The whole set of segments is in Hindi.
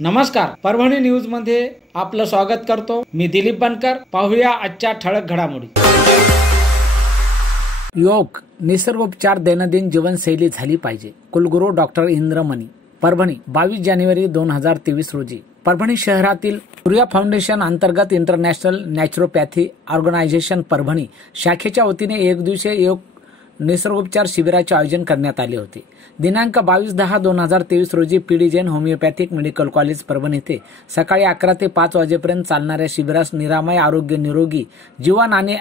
नमस्कार, परभणी न्यूज मध्ये आपलं स्वागत करतो। मी दिलीप बनकर। पाहूया आजच्या ठळक घडामोडी। योग निसर्गोपचार दैनंदिन जीवनशैली झाली पाहिजे। कुलगुरू डॉक्टर इंद्रमणी। परभणी 22 जानेवारी 2023 रोजी परभणी शहरातील सूर्या फाउंडेशन अंतर्गत इंटरनॅशनल नॅचरोपॅथी ऑर्गनायझेशन परभणी शाखेच्या वतीने एक दिवसीय योग निसर्गोपचार शिबिराचे आयोजन करण्यात आले होते। दिनांक 22/10/2023 रोजी PD Jain homeopathic medical college Parbhani येथे सकाळी 11 ते 5 वाजेपर्यंत चालणाऱ्या शिबिरास निरामय आरोग्य निरोगी जीवन आणि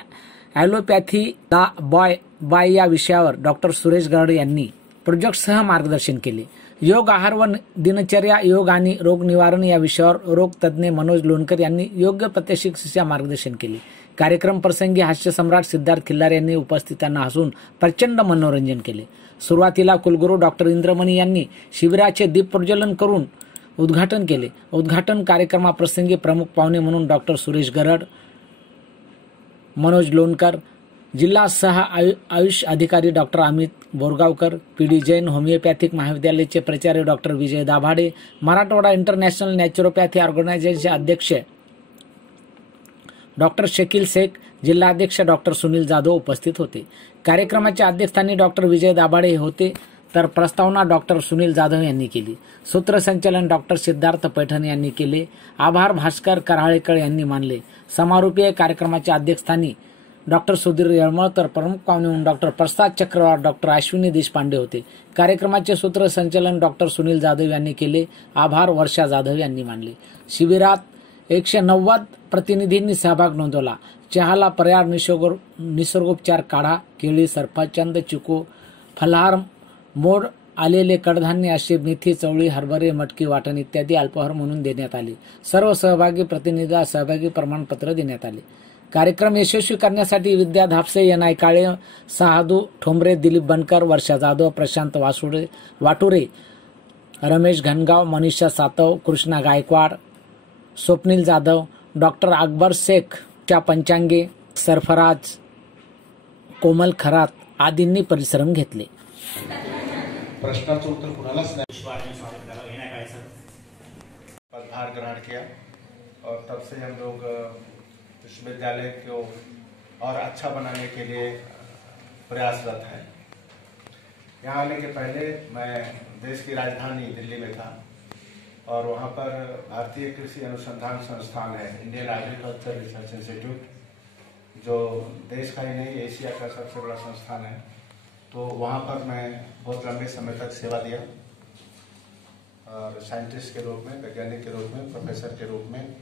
ॲलोपॅथी बाय या विषयावर डॉक्टर सुरेश गरड यांनी प्रोजेक्टसह मार्गदर्शन केले। योग आहार व दिनचर्या, योग आणि रोग निवारण या विषयावर रोग तज्ञ मनोज लोणकर यांनी योग्य प्रात्यक्षिक मार्गदर्शन केले। कार्यक्रम प्रसंगी हास्य सम्राट सिद्धार्थ खिल्लार यांनी उपस्थितांना हसून प्रचंड मनोरंजन केले। सुरुवातीला कुलगुरू डॉक्टर इंद्रमणी यांनी शिबिराचे दीप प्रज्वलन करून उद्घाटन केले। उद्घाटन कार्यक्रमाप्रसंगी प्रमुख पाहुणे म्हणून डॉक्टर सुरेश गरड, मनोज लोणकर, जिल्हा सह आयुष अधिकारी doctor Amit Borgaonkar, PD Jain homeopathic महाविद्यालयाचे प्राचार्य डॉक्टर विजय दाभाडे, मराठवाडा इंटरनॅशनल नॅचरोपॅथी ऑर्गनायझेशनचे अध्यक्ष डॉक्टर शकील शेख, जिल्हाध्यक्ष डॉक्टर सुनील जाधव उपस्थित होते। कार्यक्रमाच्या अध्यक्षस्थानी डॉक्टर विजय दाभाडे होते, तर प्रस्तावना डॉक्टर सुनील जाधव यांनी केली। सूत्रसंचालन डॉक्टर सिद्धार्थ पैठण यांनी केले। आभार भास्कर कराळेकर यांनी मानले। समारोपीय कार्यक्रमाच्या अध्यक्षस्थानी डॉक्टर सुधीर येळमळ, तर प्रमुख पाहुणे म्हणून डॉक्टर प्रसाद चक्रवर्ती, डॉक्टर अश्विनी देशपांडे होते। कार्यक्रमाचे सूत्रसंचालन डॉक्टर सुनील जाधव यांनी केले। आभार वर्षा जाधव यांनी मानले। शिबिरात 190 प्रतिनिधींनी सहभाग नोंदवला। चहाला पर्याय, निसर्गोपचार काढा, केळी, सरपंच, चिकू, फलाहार, मोड आलेले कडधान्य असे मेथी, चवळी, हरभरे, मटकी, वाटण इत्यादी अल्पाहार म्हणून देण्यात आले। सर्व सहभागी प्रतिनिधीला सहभागी प्रमाणपत्र देण्यात आले। कार्यक्रम यशस्वी करण्यासाठी विद्या धापसे, एनआय काळे, सहादू ठोंबरे, दिलीप बनकर, वर्षा जाधव, प्रशांत वाटुरे, रमेश घनगाव, मनीषा सातव, कृष्णा गायकवाड, स्वप्नील जाधव, डॉक्टर अकबर शेख, पंचांगे, सरफराज, कोमल खरात आदींनी परिश्रम घेतले। प्रश्नाचं उत्तर कुणालाच नहीं पदभार ग्रहण किया और तब से हम लोग विश्वविद्यालय को और अच्छा बनाने के लिए प्रयासरत हैं। यहाँ आने के पहले मैं देश की राजधानी दिल्ली में था और वहाँ पर भारतीय कृषि अनुसंधान संस्थान है, इंडियन एग्रीकल्चर रिसर्च इंस्टीट्यूट, जो देश का ही नहीं एशिया का सबसे बड़ा संस्थान है। तो वहाँ पर मैं बहुत लंबे समय तक सेवा दिया और साइंटिस्ट के रूप में, वैज्ञानिक के रूप में, प्रोफेसर के रूप में,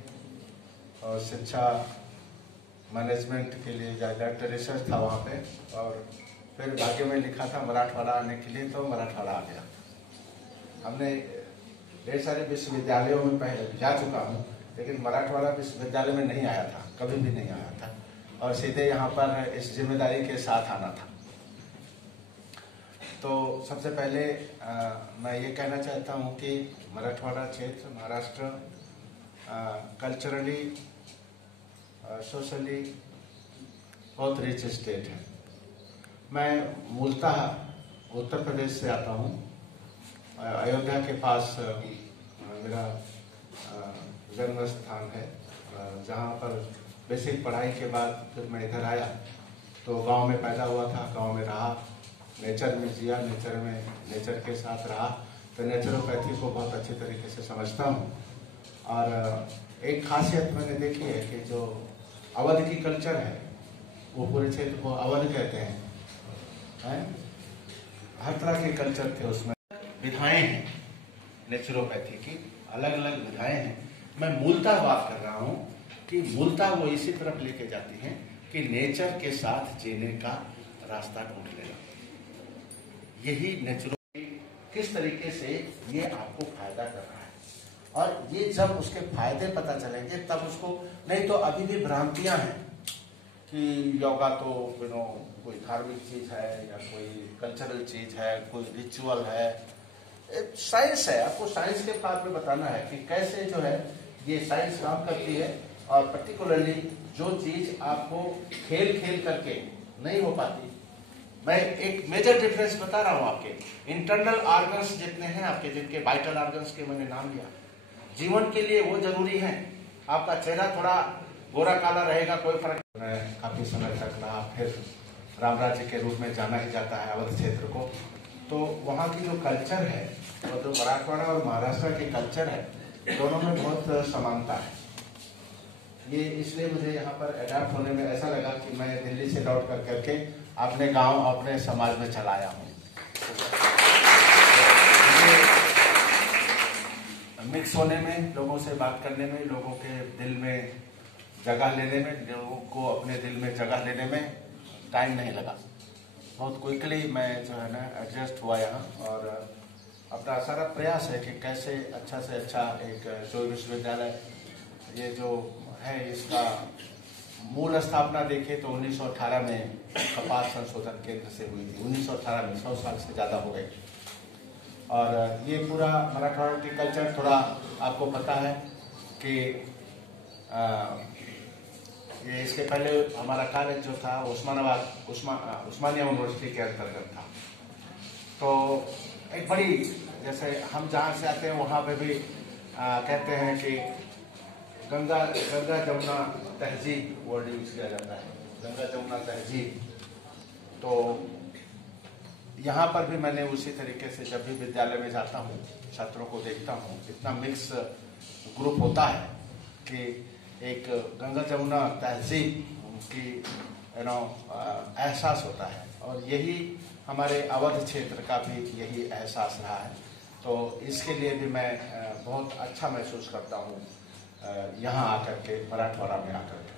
और शिक्षा मैनेजमेंट के लिए डायरेक्टर रिसर्च था वहाँ पे। और फिर भाग्य में लिखा था मराठवाड़ा आने के लिए, तो मराठवाड़ा आ गया। हमने ढेर सारे विश्वविद्यालयों में पहले जा चुका हूँ, लेकिन मराठवाड़ा विश्वविद्यालय में नहीं आया था, कभी भी नहीं आया था, और सीधे यहाँ पर इस जिम्मेदारी के साथ आना था। तो सबसे पहले मैं ये कहना चाहता हूँ कि मराठवाड़ा क्षेत्र, महाराष्ट्र कल्चरली, सोशली बहुत रिच स्टेट है। मैं मूलतः उत्तर प्रदेश से आता हूँ। अयोध्या के पास मेरा जन्म स्थान है, जहाँ पर बेसिक पढ़ाई के बाद फिर मैं इधर आया तो गांव में पैदा हुआ था, गांव में रहा, नेचर में जिया, नेचर के साथ रहा, तो नेचुरोपैथी को बहुत अच्छी तरीके से समझता हूँ। और एक खासियत मैंने देखी है कि जो अवध की कल्चर है, वो पूरे क्षेत्र को अवध कहते हैं। हर तरह के कल्चर थे उसमें। विधाएं हैं नेचुरोपैथी की, अलग अलग विधाएं हैं। मैं मूलतः बात कर रहा हूं कि मूलतः वो इसी तरफ लेके जाती हैं कि नेचर के साथ जीने का रास्ता ढूंढ लेना। यही नेचुरोपैथी किस तरीके से ये आपको फायदा कर रहा है, और ये जब उसके फायदे पता चलेंगे तब उसको, नहीं तो अभी भी भ्रांतियां हैं कि योगा तो कोई धार्मिक चीज है या कोई कल्चरल चीज है, कोई रिचुअल है। साइंस है, आपको साइंस के पार्ट में बताना है कि कैसे जो है ये साइंस काम करती है, और पर्टिकुलरली जो चीज आपको खेल खेल करके नहीं हो पाती। मैं एक मेजर डिफरेंस बता रहा हूं आपके। इंटरनल ऑर्गन्स जितने हैं आपके, जिनके वाइटल ऑर्गन्स के मैंने नाम लिया, जीवन के लिए वो जरूरी है। आपका चेहरा थोड़ा गोरा काला रहेगा, कोई फर्क नहीं। काफी समय तक रहा, फिर राम राज्य के रूप में जाना ही जाता है अवध क्षेत्र को। तो वहाँ की जो कल्चर है, वो तो मराठवाड़ा और महाराष्ट्र के कल्चर है, दोनों में बहुत समानता है। ये इसलिए मुझे यहाँ पर अडैप्ट होने में ऐसा लगा कि मैं दिल्ली से लौट कर करके अपने गांव, अपने समाज में चला आया हूँ। मिक्स होने में, लोगों से बात करने में, लोगों के दिल में जगह लेने में, लोगों को अपने दिल में जगह लेने में टाइम नहीं लगा। बहुत क्विकली मैं जो है ना एडजस्ट हुआ यहाँ, और अपना सारा प्रयास है कि कैसे अच्छा से अच्छा एक जो विश्वविद्यालय ये जो है, इसका मूल स्थापना देखें तो 1918 में कपास संशोधन केंद्र से हुई थी। 1918 में, 100 साल से ज़्यादा हो गए। और ये पूरा मराठवाड़ा की कल्चर, थोड़ा आपको पता है कि ये इसके पहले हमारा कॉलेज जो था उस्मानिया यूनिवर्सिटी के अंतर्गत था। तो एक बड़ी, जैसे हम जहाँ से आते हैं वहाँ पे भी कहते हैं कि गंगा जमुना तहजीब वर्ड यूज किया जाता है, गंगा जमुना तहजीब। तो यहाँ पर भी मैंने उसी तरीके से जब भी विद्यालय में जाता हूँ, छात्रों को देखता हूँ, इतना मिक्स ग्रुप होता है कि एक गंगा जमुना तहजीब की एहसास होता है। और यही हमारे अवध क्षेत्र का भी यही एहसास रहा है। तो इसके लिए भी मैं बहुत अच्छा महसूस करता हूँ यहाँ आकर के, मराठवाड़ा में आकर के।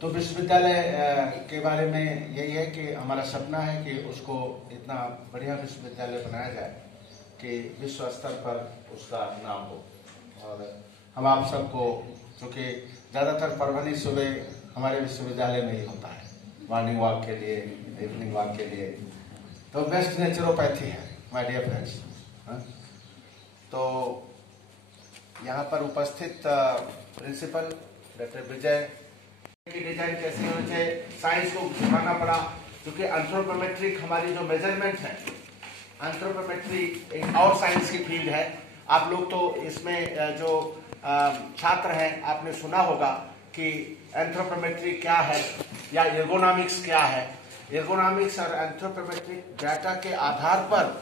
तो विश्वविद्यालय के बारे में यही है कि हमारा सपना है कि उसको इतना बढ़िया विश्वविद्यालय बनाया जाए कि विश्व स्तर पर उसका नाम हो। और हम आप सबको, चूँकि ज़्यादातर परभनी सुबह हमारे विश्वविद्यालय में ही होता है, मॉर्निंग वॉक के लिए, इवनिंग वॉक के लिए। तो बेस्ट नेचुरोपैथी है माय डियर फ्रेंड्स। तो यहाँ पर उपस्थित प्रिंसिपल डॉक्टर विजय की डिजाइन कैसे होनी चाहिए, साइंस को घुमाना पड़ा, क्योंकि एंथ्रोपोमेट्रिक हमारी जो मेजरमेंट है, एंथ्रोपोमेट्री एक और साइंस की फील्ड है। आप लोग तो इसमें जो छात्र हैं, आपने सुना होगा कि एंथ्रोपोमेट्री क्या है या एर्गोनॉमिक्स क्या है। एर्गोनॉमिक्स और एंथ्रोपोमेट्रिक डाटा के आधार पर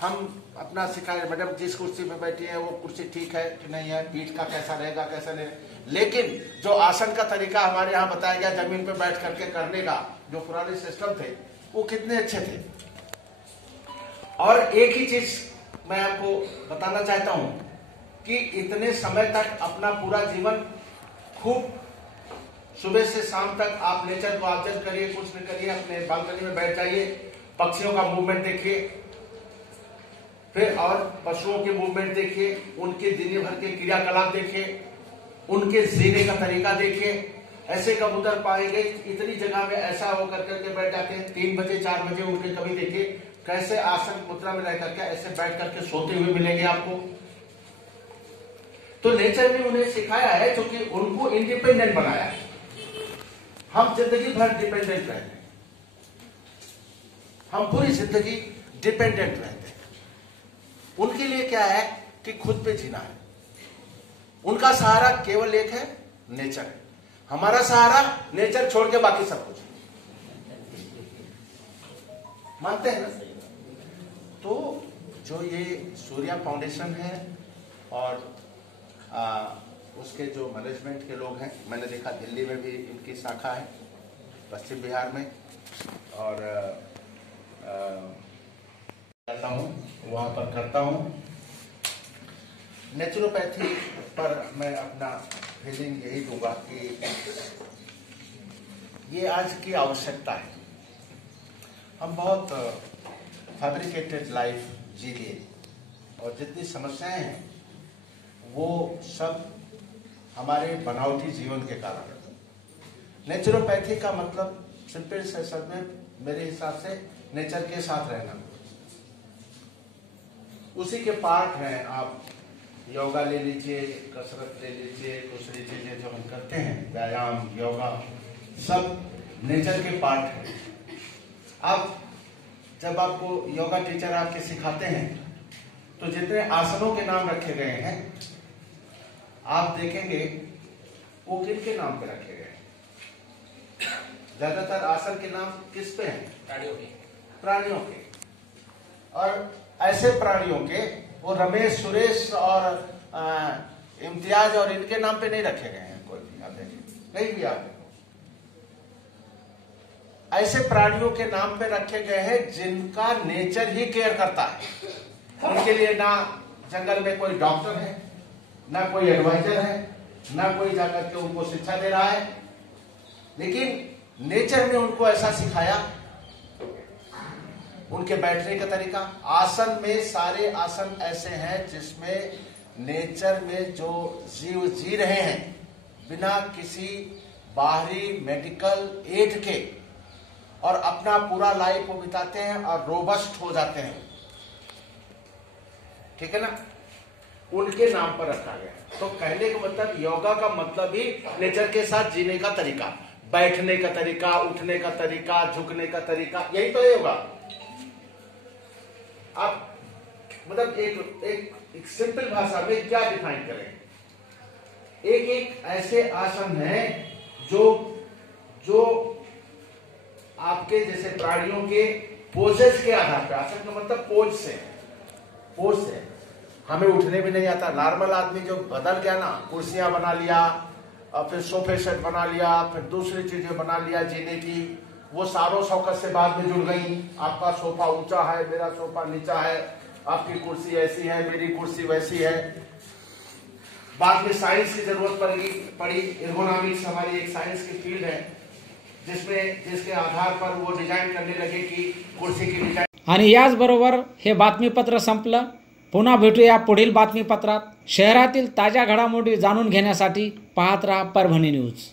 हम अपना सिखाए, मैडम जिस कुर्सी पे बैठी है वो कुर्सी ठीक है कि नहीं है, पीठ का कैसा रहेगा, कैसा नहीं। लेकिन जो आसन का तरीका हमारे यहाँ बताया गया जमीन पे बैठ करके करने का, जो पुराने सिस्टम थे वो कितने अच्छे थे। और एक ही चीज मैं आपको बताना चाहता हूं कि इतने समय तक अपना पूरा जीवन खूब सुबह से शाम तक आप नेचर को ऑब्जर्व करिए, कुछ भी करिए, अपने बालकनी में बैठ जाइए, पक्षियों का मूवमेंट देखिए, फिर और पशुओं के मूवमेंट देखिए, उनके दिन भर के क्रियाकलाप देखिए, उनके जीने का तरीका देखिए। ऐसे कबूतर पाएंगे इतनी जगह में ऐसा होकर करके बैठ जाते हैं, 3 बजे 4 बजे उनके कभी देखिए कैसे आसन मुद्रा में रह करके ऐसे बैठ करके सोते हुए मिलेंगे आपको। तो नेचर ने उन्हें सिखाया है, क्योंकि उनको इंडिपेंडेंट बनाया है। हम जिंदगी भर डिपेंडेंट रहते हैं, हम पूरी जिंदगी डिपेंडेंट रहते हैं। उनके लिए क्या है कि खुद पे जीना है। उनका सहारा केवल एक है, नेचर है। हमारा सहारा नेचर छोड़ के बाकी सब कुछ। मानते हैं ना? तो जो ये सूर्या फाउंडेशन है और उसके जो मैनेजमेंट के लोग हैं, मैंने देखा दिल्ली में भी इनकी शाखा है, पश्चिम बिहार में, और जाता हूँ वहाँ पर करता हूँ। नेचुरोपैथी पर मैं अपना फीलिंग यही दूंगा कि ये आज की आवश्यकता है। हम बहुत फैब्रिकेटेड लाइफ जी लिए, और जितनी समस्याएं हैं वो सब हमारे बनावटी जीवन के कारण। नेचुरोपैथी का मतलब सिंपल से शब्द में मेरे हिसाब से नेचर के साथ रहना, उसी के पार्ट हैं। आप योगा ले लीजिए, कसरत ले लीजिए, दूसरी चीजें जो हम करते हैं, व्यायाम, योगा, सब नेचर के पार्ट है। आप जब आपको योगा टीचर आपके सिखाते हैं तो जितने आसनों के नाम रखे गए हैं आप देखेंगे वो किन के नाम पे रखे गए हैं? ज्यादातर आसन के नाम किस पे हैं? प्राणियों के। और ऐसे प्राणियों के वो रमेश, सुरेश और इम्तियाज और इनके नाम पे नहीं रखे गए हैं कोई भी। आप देखिए कहीं भी आप देखो ऐसे प्राणियों के नाम पे रखे गए हैं जिनका नेचर ही केयर करता है। उनके लिए ना जंगल में कोई डॉक्टर है, ना कोई एडवाइजर है, ना कोई जाकर के उनको शिक्षा दे रहा है, लेकिन नेचर ने उनको ऐसा सिखाया। उनके बैठने का तरीका, आसन में सारे आसन ऐसे हैं जिसमें नेचर में जो जीव जी रहे हैं बिना किसी बाहरी मेडिकल एड के और अपना पूरा लाइफ वो बिताते हैं और रोबस्ट हो जाते हैं। ठीक है ना, उनके नाम पर रखा गया। तो कहने का मतलब योगा का मतलब ही नेचर के साथ जीने का तरीका, बैठने का तरीका, उठने का तरीका, झुकने का तरीका, यही तो है योगा। आप मतलब एक सिंपल भाषा में क्या डिफाइन करें? एक ऐसे आसन है जो आपके जैसे प्राणियों के पोजेस के आधार पर, आसन का मतलब पोज से हमें उठने भी नहीं आता। नॉर्मल आदमी जो बदल गया ना, कुर्सियां बना लिया और फिर सोफे सेट बना लिया, फिर दूसरी चीजें बना लिया जीने की, वो सारों शौकत से बाद में जुड़ गई। आपका सोफा ऊंचा है, मेरा सोफा नीचा है, आपकी कुर्सी ऐसी है, मेरी कुर्सी वैसी है। बाद में साइंस की जरूरत पड़ी। एर्गोनॉमिक्स हमारी एक साइंस की फील्ड है जिसके आधार पर वो डिजाइन करने लगे कि कुर्सी की डिजाइन। आणि याचबरोबर हे बातमीपत्र संपलं। पुन्हा भेटूया पुढील बातमीपत्रात। शहरातील ताज्या घडामोडी जाणून घेण्यासाठी पाहत राहा परभणी न्यूज।